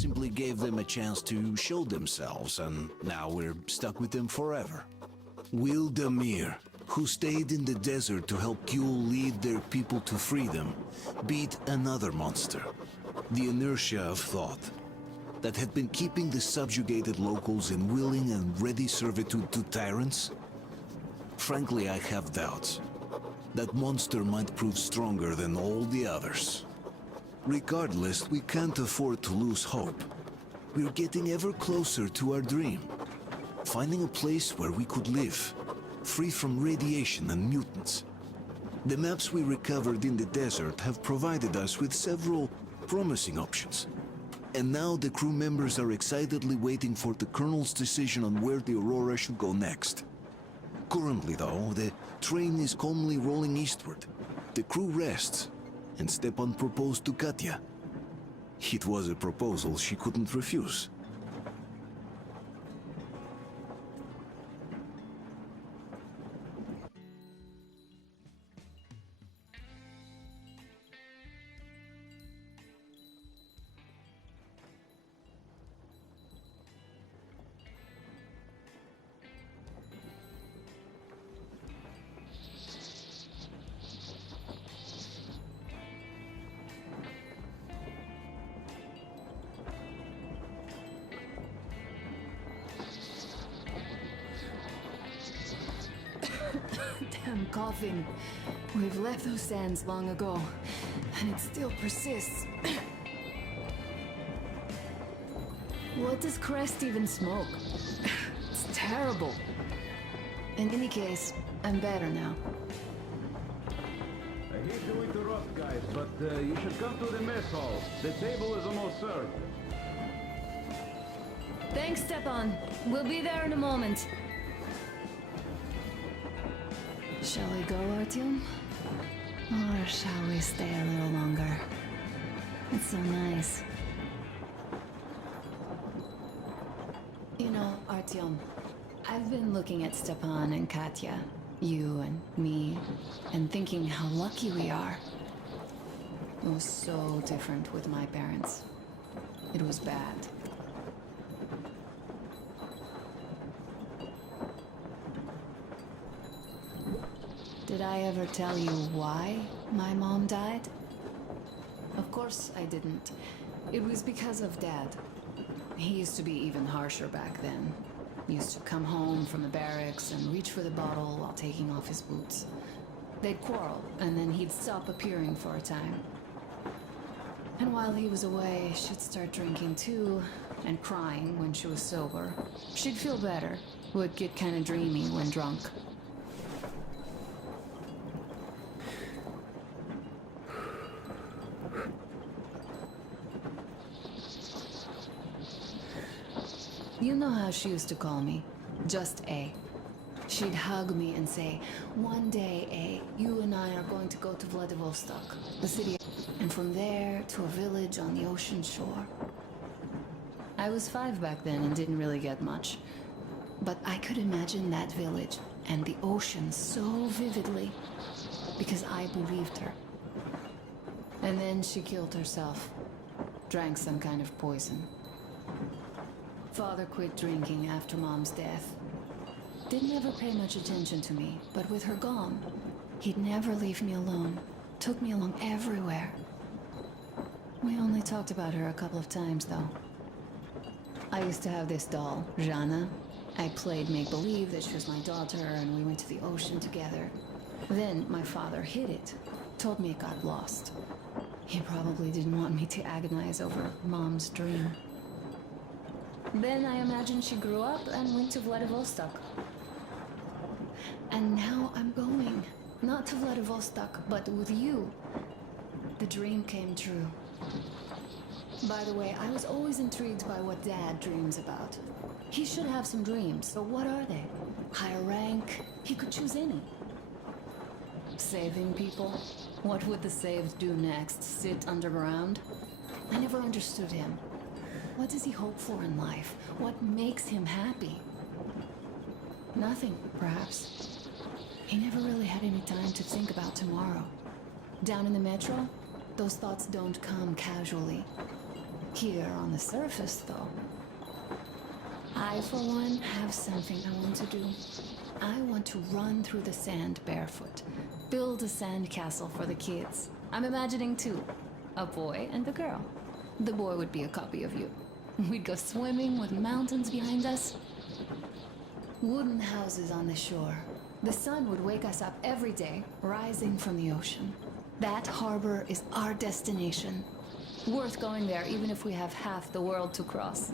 simply gave them a chance to show themselves, and now we're stuck with them forever. Wildemir, who stayed in the desert to help Gül lead their people to freedom, beat another monster, the inertia of thought, that had been keeping the subjugated locals in willing and ready servitude to tyrants. Frankly, I have doubts. That monster might prove stronger than all the others. Regardless, we can't afford to lose hope. We're getting ever closer to our dream. Finding a place where we could live, free from radiation and mutants. The maps we recovered in the desert have provided us with several promising options. And now the crew members are excitedly waiting for the Colonel's decision on where the Aurora should go next. Currently, though, the train is calmly rolling eastward. The crew rests, and Stepan proposed to Katya. It was a proposal she couldn't refuse. Damn coughing. We've left those sands long ago, and it still persists. What does Crest even smoke? It's terrible. In any case, I'm better now. I hate to interrupt, guys, but you should come to the mess hall. The table is almost served. Thanks, Stepan. We'll be there in a moment. Shall we go, Artyom? Or shall we stay a little longer? It's so nice. You know, Artyom, I've been looking at Stepan and Katya, you and me, and thinking how lucky we are. It was so different with my parents. It was bad. Did I ever tell you why my mom died? Of course I didn't. It was because of Dad. He used to be even harsher back then. He used to come home from the barracks and reach for the bottle while taking off his boots. They'd quarrel, and then he'd stop appearing for a time. And while he was away, she'd start drinking too, and crying when she was sober. She'd feel better, would get kind of dreamy when drunk. You know how she used to call me? Just A. She'd hug me and say, "One day, A, you and I are going to go to Vladivostok, the city, and from there to a village on the ocean shore." I was 5 back then and didn't really get much. But I could imagine that village and the ocean so vividly because I believed her. And then she killed herself. Drank some kind of poison. Father quit drinking after Mom's death. Didn't ever pay much attention to me, but with her gone, he'd never leave me alone. Took me along everywhere. We only talked about her a couple of times, though. I used to have this doll, Jana. I played make-believe that she was my daughter, and we went to the ocean together. Then my father hid it. Told me it got lost. He probably didn't want me to agonize over Mom's dream. Then I imagine she grew up and went to Vladivostok. And now I'm going. Not to Vladivostok, but with you. The dream came true. By the way, I was always intrigued by what Dad dreams about. He should have some dreams, but what are they? Higher rank? He could choose any. Saving people? What would the saved do next? Sit underground? I never understood him. What does he hope for in life? What makes him happy? Nothing, perhaps. He never really had any time to think about tomorrow. Down in the metro, those thoughts don't come casually. Here on the surface, though. I, for one, have something I want to do. I want to run through the sand barefoot. Build a sand castle for the kids. I'm imagining two. A boy and a girl. The boy would be a copy of you. We'd go swimming with mountains behind us. Wooden houses on the shore. The sun would wake us up every day, rising from the ocean. That harbor is our destination. Worth going there even if we have half the world to cross.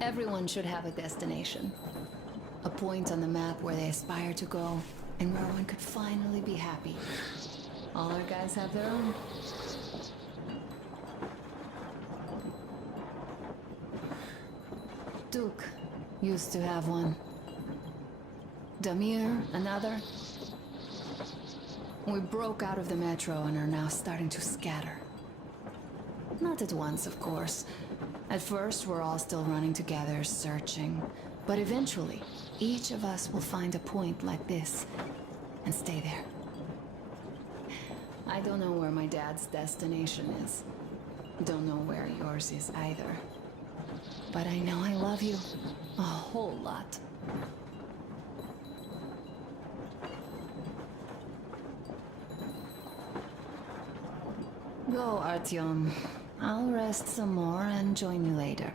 Everyone should have a destination. A point on the map where they aspire to go, and where one could finally be happy. All our guys have their own. Duke used to have one. Damir, another. We broke out of the metro and are now starting to scatter. Not at once, of course. At first, we're all still running together, searching. But eventually, each of us will find a point like this and stay there. I don't know where my dad's destination is. Don't know where yours is either. But I know I love you a whole lot. Go, Artyom. I'll rest some more and join you later.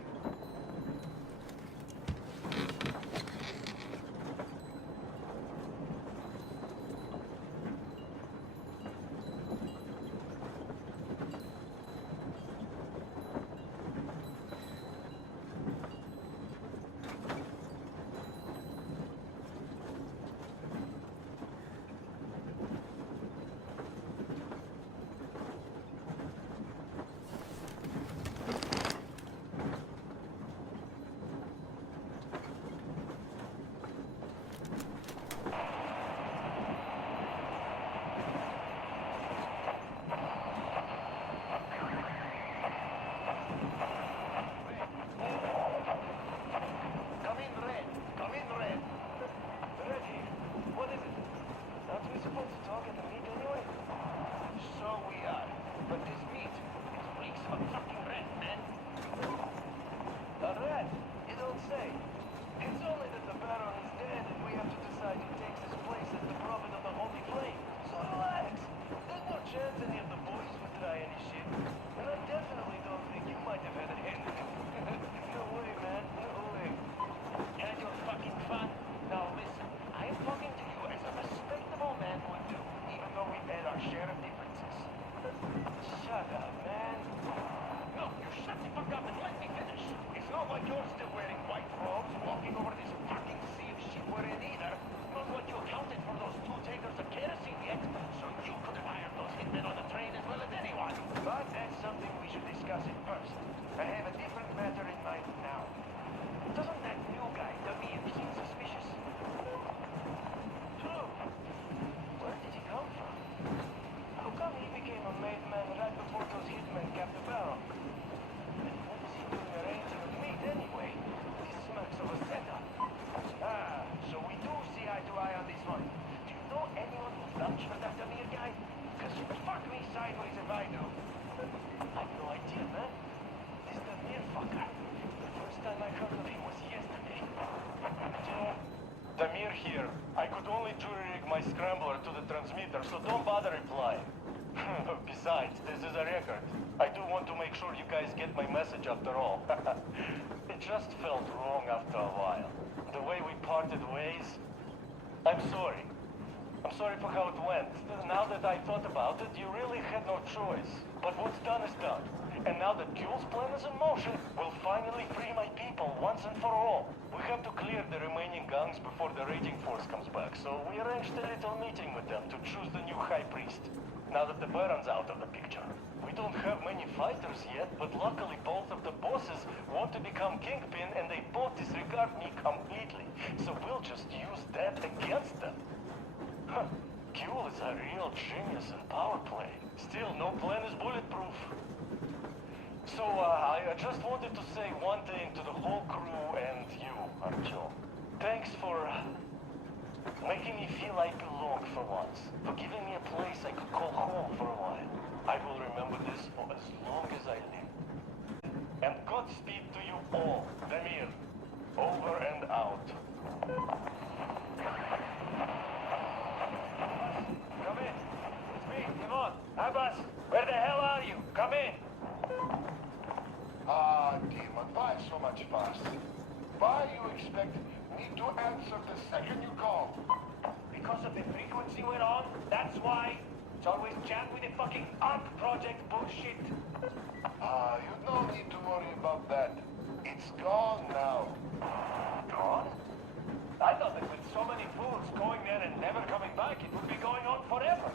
Here. I could only jury-rig my scrambler to the transmitter, so don't bother replying. Besides, this is a record. I do want to make sure you guys get my message after all. It just felt wrong after a while. The way we parted ways. I'm sorry. I'm sorry for how it went. Now that I thought about it, you really had no choice. But what's done is done. And now that Jules' plan is in motion, we'll finally free my people once and for all. We have to clear the remaining gangs before the raiding force comes back, so we arranged a little meeting with them to choose the new high priest. Now that the Baron's out of the picture. We don't have many fighters yet, but luckily both of the bosses want to become kingpin and they both disregard me completely. So we'll just use that against them. Huh. Kuhl is a real genius in power play. Still, no plan is bulletproof. So, I just wanted to say one thing to the whole crew and you, Artyom. Thanks for making me feel I belong for once. For giving me a place I could call home for a while. I will remember this for as long as I live. out. Come in. It's me, Timon. Abbas, where the hell are you? Come in. Demon, why so much fuss? Why you expect me to answer the second you call? Because of the frequency we're on? That's why? It's always jammed with the fucking ARC project bullshit. You no need to worry about that. It's gone now. Gone? I thought that with so many fools going there and never coming back, it would be going on forever.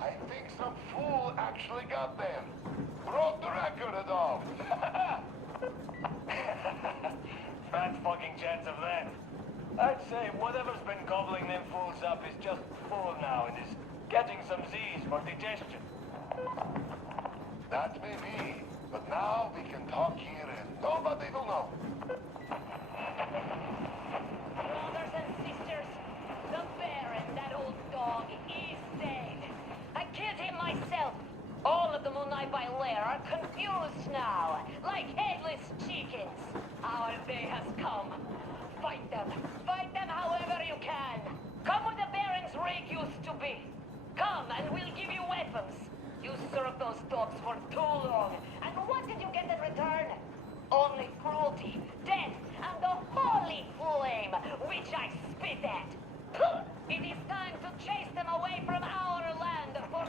I think some fool actually got there. Broke the record and all. Fat fucking chance of that. I'd say whatever's been gobbling them fools up is just full now and is getting some Z's for digestion. That may be, but now we can talk here and nobody will know. Brothers and sisters, the Baron, that old dog, is dead. I killed him myself. All of the Moonlight by Lair are confused now, like headless chickens. Our day has come. Fight them. Fight them however you can. Come where the Baron's rig used to be. Come and we'll give you weapons. You served those dogs for too long. And what did you get in return? Only cruelty, death, and the holy flame, which I spit at. It is time to chase them away from our land for...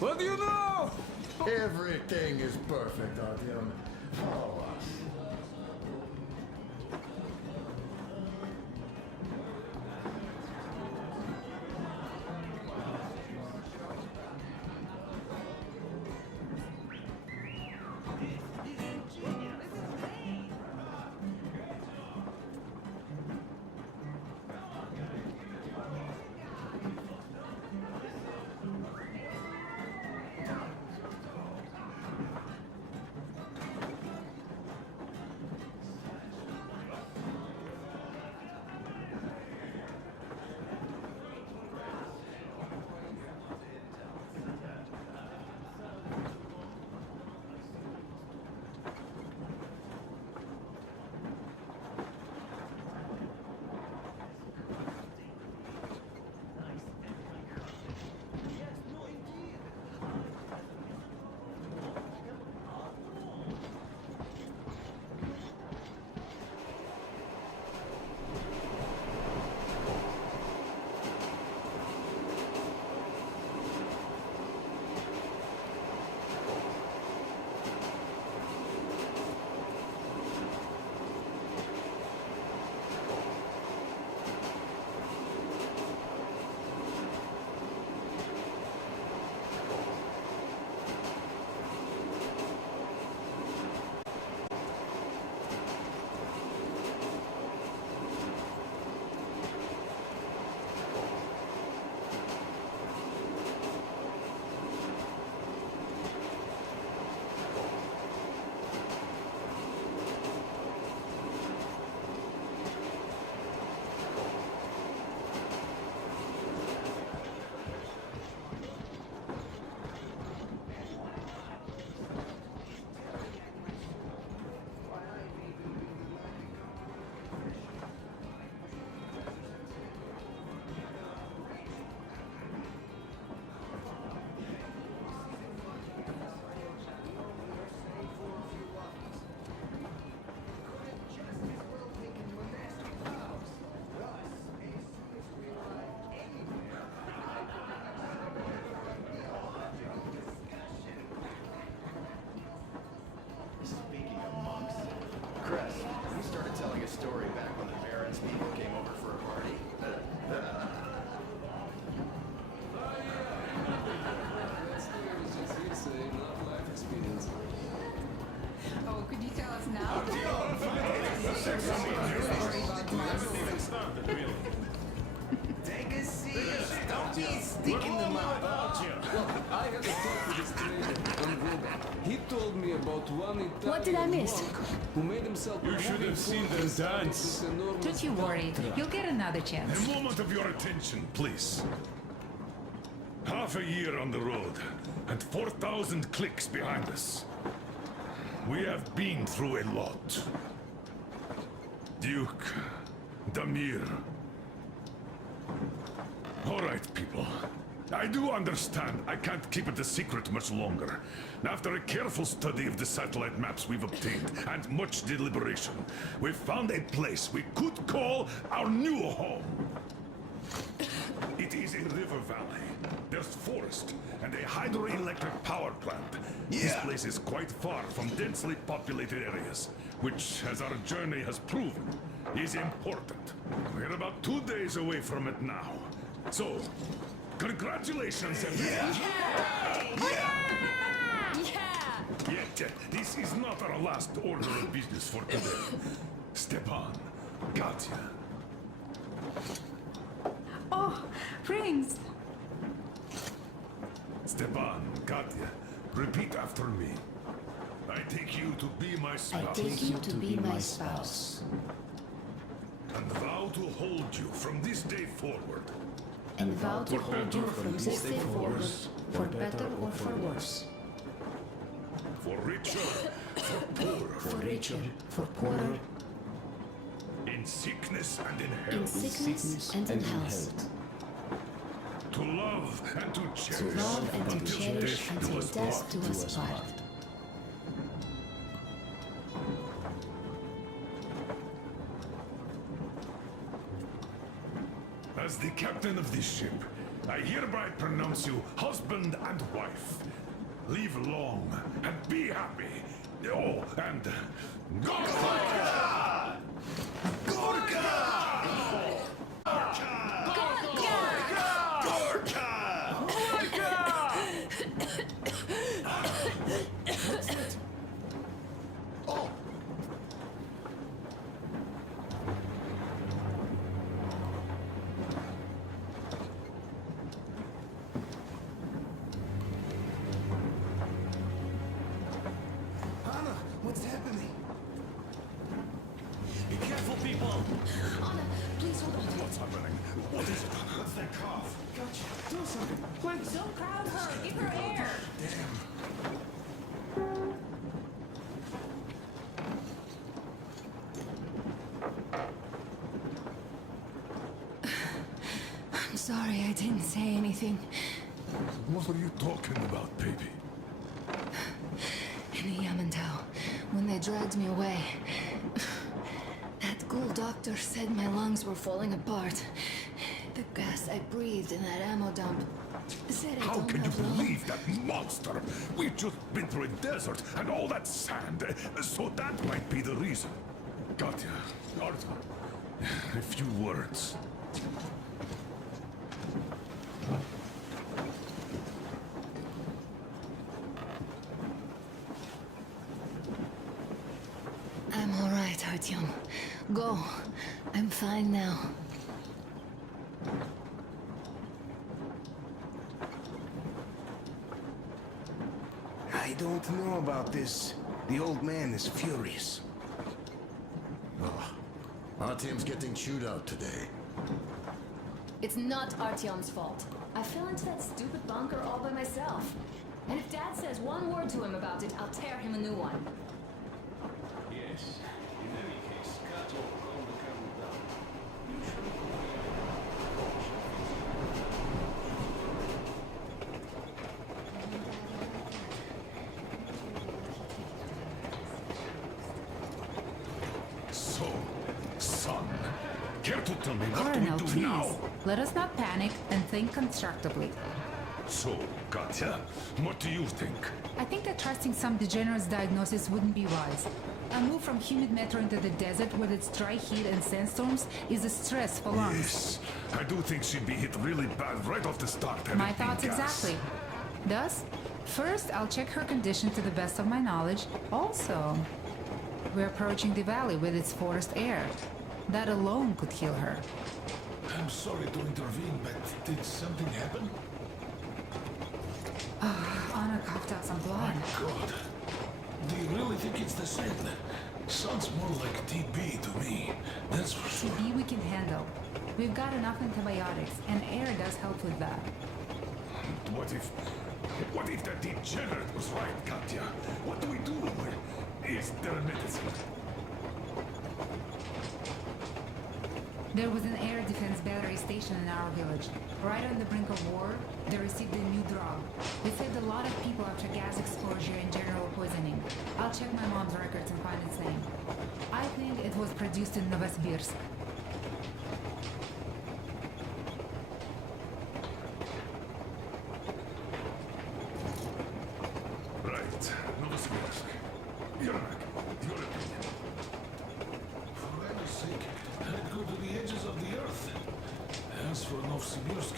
What do you know? Everything is perfect, Artyom. Follow us. Story back when the Baron's people came over for a party. Oh, could you tell us now? Take a seat. Don't be sticking them up. I had a talk with this trader on Vega. He told me about one Italian What did I miss? monk who made himself You should have seen them dance. Don't you worry. You'll get another chance. A moment of your attention, please. Half a year on the road, and 4,000 clicks behind us. We have been through a lot. Duke, Damir. All right, people. I do understand I can't keep it a secret much longer. After a careful study of the satellite maps we've obtained, and much deliberation, we've found a place we could call our new home. It is a river valley. There's forest and a hydroelectric power plant. This place is quite far from densely populated areas, which, as our journey has proven, is important. We're about 2 days away from it now. So, congratulations, everyone! Yet, this is not our last order of business for today. Stepan, Katya. Oh, rings. Stepan, Katya, repeat after me. I take you to be my spouse. I take you to be my spouse. And vow to hold you from this day forward. And vow to hold you from this day forward, for better or for worse. For richer, for poorer. For richer, for poorer, In sickness and in in health. sickness and in health. To love and to To cherish. love and to until cherish death do until us death part. do us part. As the captain of this ship, I hereby pronounce you husband and wife. Live long and be happy. Oh, and Gorka! Gorka! Anna, what's happening? Be careful, people! Anna, please hold on to it. What's happening? What is it? What's that cough? Gotcha. Do something. Quick. Don't crowd her. Give her air. I'm sorry I didn't say anything. What are you talking about, baby? In the Yamantau, when they dragged me away, that ghoul doctor said my lungs were falling apart. The gas I breathed in that ammo dump said I How don't can you have lung. believe that monster? We've just been through a desert and all that sand, so that might be the reason. Katya, Arta, a few words. I'm all right, Artyom. Go. I'm fine now. I don't know about this. The old man is furious. Oh, Artyom's getting chewed out today. It's not Artyom's fault. I fell into that stupid bunker all by myself. And if Dad says one word to him about it, I'll tear him a new one. Yes. In any case, Kato will calm the camel down. You should. So, son, care to tell me what Colonel, do we do please. now? Let us not panic and think constructively. So, Katya, what do you think? I think that trusting some degenerate's diagnosis wouldn't be wise. A move from humid metro into the desert with its dry heat and sandstorms is a stress for lungs. Yes, I do think she'd be hit really bad right off the start. My having thoughts been gas. exactly. Thus, first I'll check her condition to the best of my knowledge. Also, we're approaching the valley with its forest air. That alone could heal her. I'm sorry to intervene, but did something happen? Anna coughed out some blood. God. Do you really think it's the same? Sounds more like TB to me. That's for sure. TB we can handle. We've got enough antibiotics, and air does help with that. What if that degenerate was right, Katya? What do we do? Is there a medicine? There was an air defense battery station in our village. Right on the brink of war, they received a new drug. They saved a lot of people after gas exposure and general poisoning. I'll check my mom's records and find its name. I think it was produced in Novosibirsk. Right. Novosibirsk. Yermak, your opinion. For Anna's sake, I'd go to the edges of the earth. As for Novosibirsk,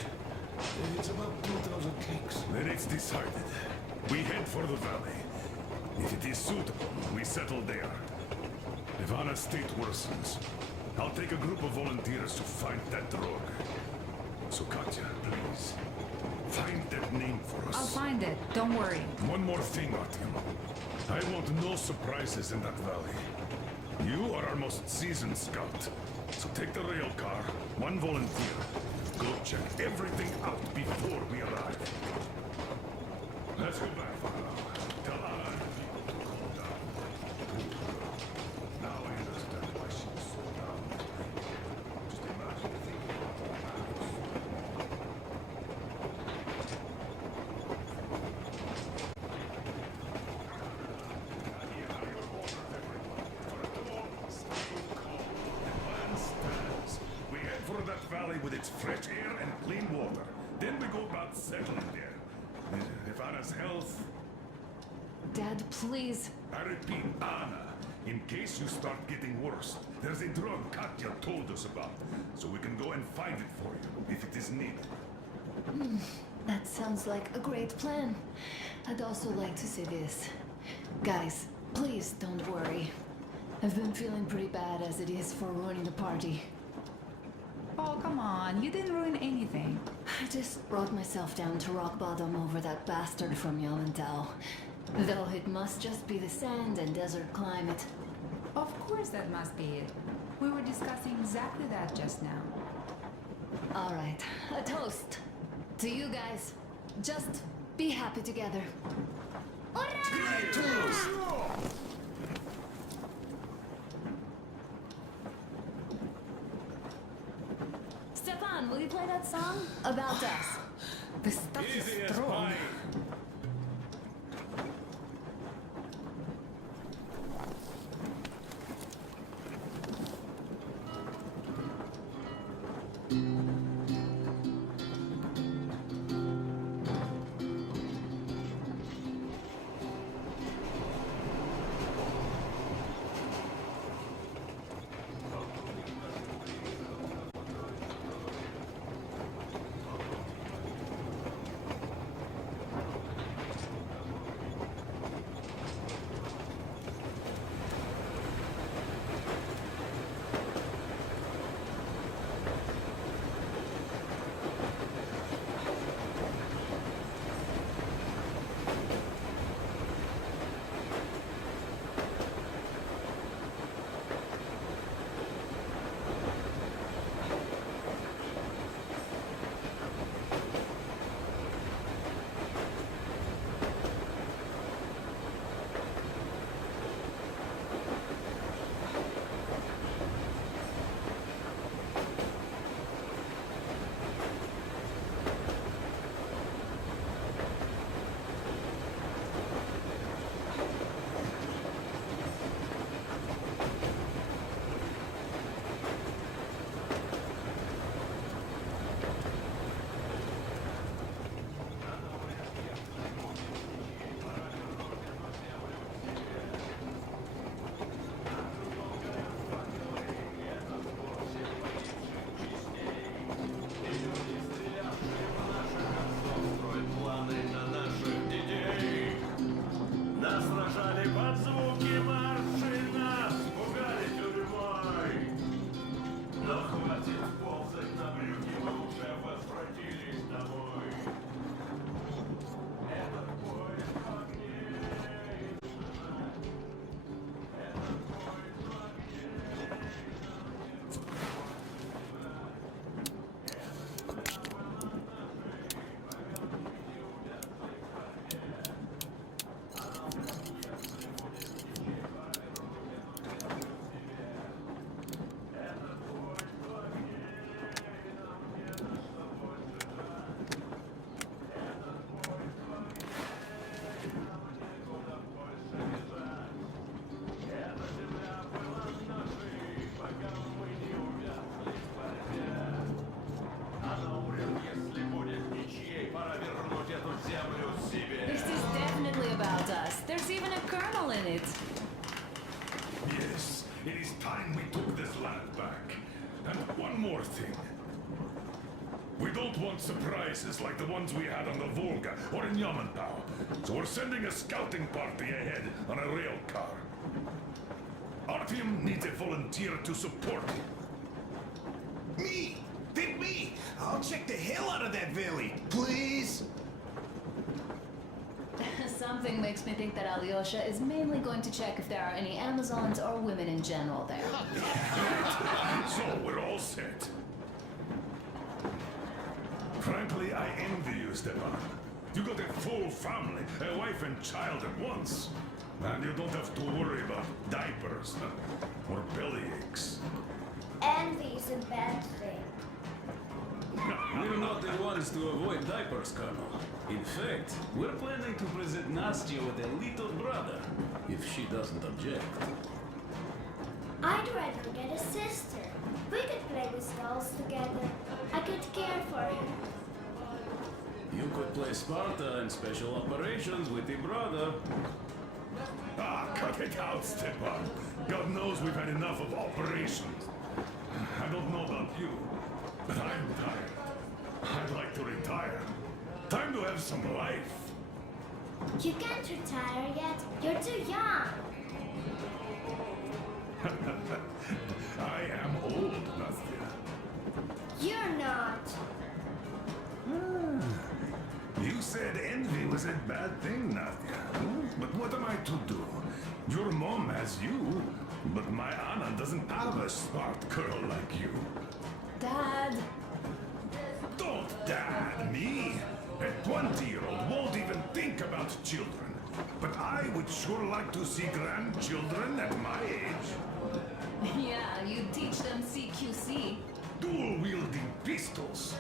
it's about 2,000 clicks. Then it's decided. We head for the valley. If it is suitable, we settle there. If Anna's state worsens, I'll take a group of volunteers to find that drug. So Katya, please, find that name for us. I'll find it. Don't worry. One more thing, Artyom. I want no surprises in that valley. You are our most seasoned scout. So take the rail car, one volunteer. Go check everything out before we arrive. Let's go back for now. Tell Anna and people to calm down. Now I understand why she was so down. Just imagine thinking about the past. We head for that valley with its fresh air and clean water. Then we go about settling there. If Anna's health... Dad, please. I repeat, Anna. In case you start getting worse, there's a drug Katya told us about, so we can go and find it for you, if it is needed. That sounds like a great plan. I'd also like to say this. Guys, please don't worry. I've been feeling pretty bad as it is for ruining the party. Oh, come on. You didn't ruin anything. I just brought myself down to rock bottom over that bastard from Yamantau. Though it must just be the sand and desert climate. Of course that must be it. We were discussing exactly that just now. All right, a toast to you guys. Just be happy together. Stefan, will you play that song about us? The stuff Easy is as strong. pie. This is definitely about us. There's even a colonel in it. Yes, it is time we took this land back. And one more thing. We don't want surprises like the ones we had on the Volga or in Yamantau. So we're sending a scouting party ahead on a rail car. Artyom needs a volunteer to support him. Me! Pick me! I'll check the hell out of that valley, please! Something makes me think that Alyosha is mainly going to check if there are any Amazons or women in general there. So we're all set. Frankly, I envy you, Stepan. You got a full family, a wife and child at once. And you don't have to worry about diapers or belly aches. Envy is a bad thing. We're not the ones to avoid diapers, Colonel. In fact, we're planning to present Nastya with a little brother, if she doesn't object. I'd rather get a sister. We could play with dolls together. I could care for her. play Sparta and special operations with your brother. Ah, cut it out, Stepan. God knows we've had enough of operations. I don't know about you, but I'm tired. I'd like to retire. Time to have some life. You can't retire yet. You're too young. I am old, Nastya. You're not. You said envy was a bad thing, Nastya. But what am I to do? Your mom has you, but my Anna doesn't have a smart girl like you. Dad! Don't dad me! A 20-year-old won't even think about children. But I would sure like to see grandchildren at my age. Yeah, you teach them CQC. Dual-wielding pistols.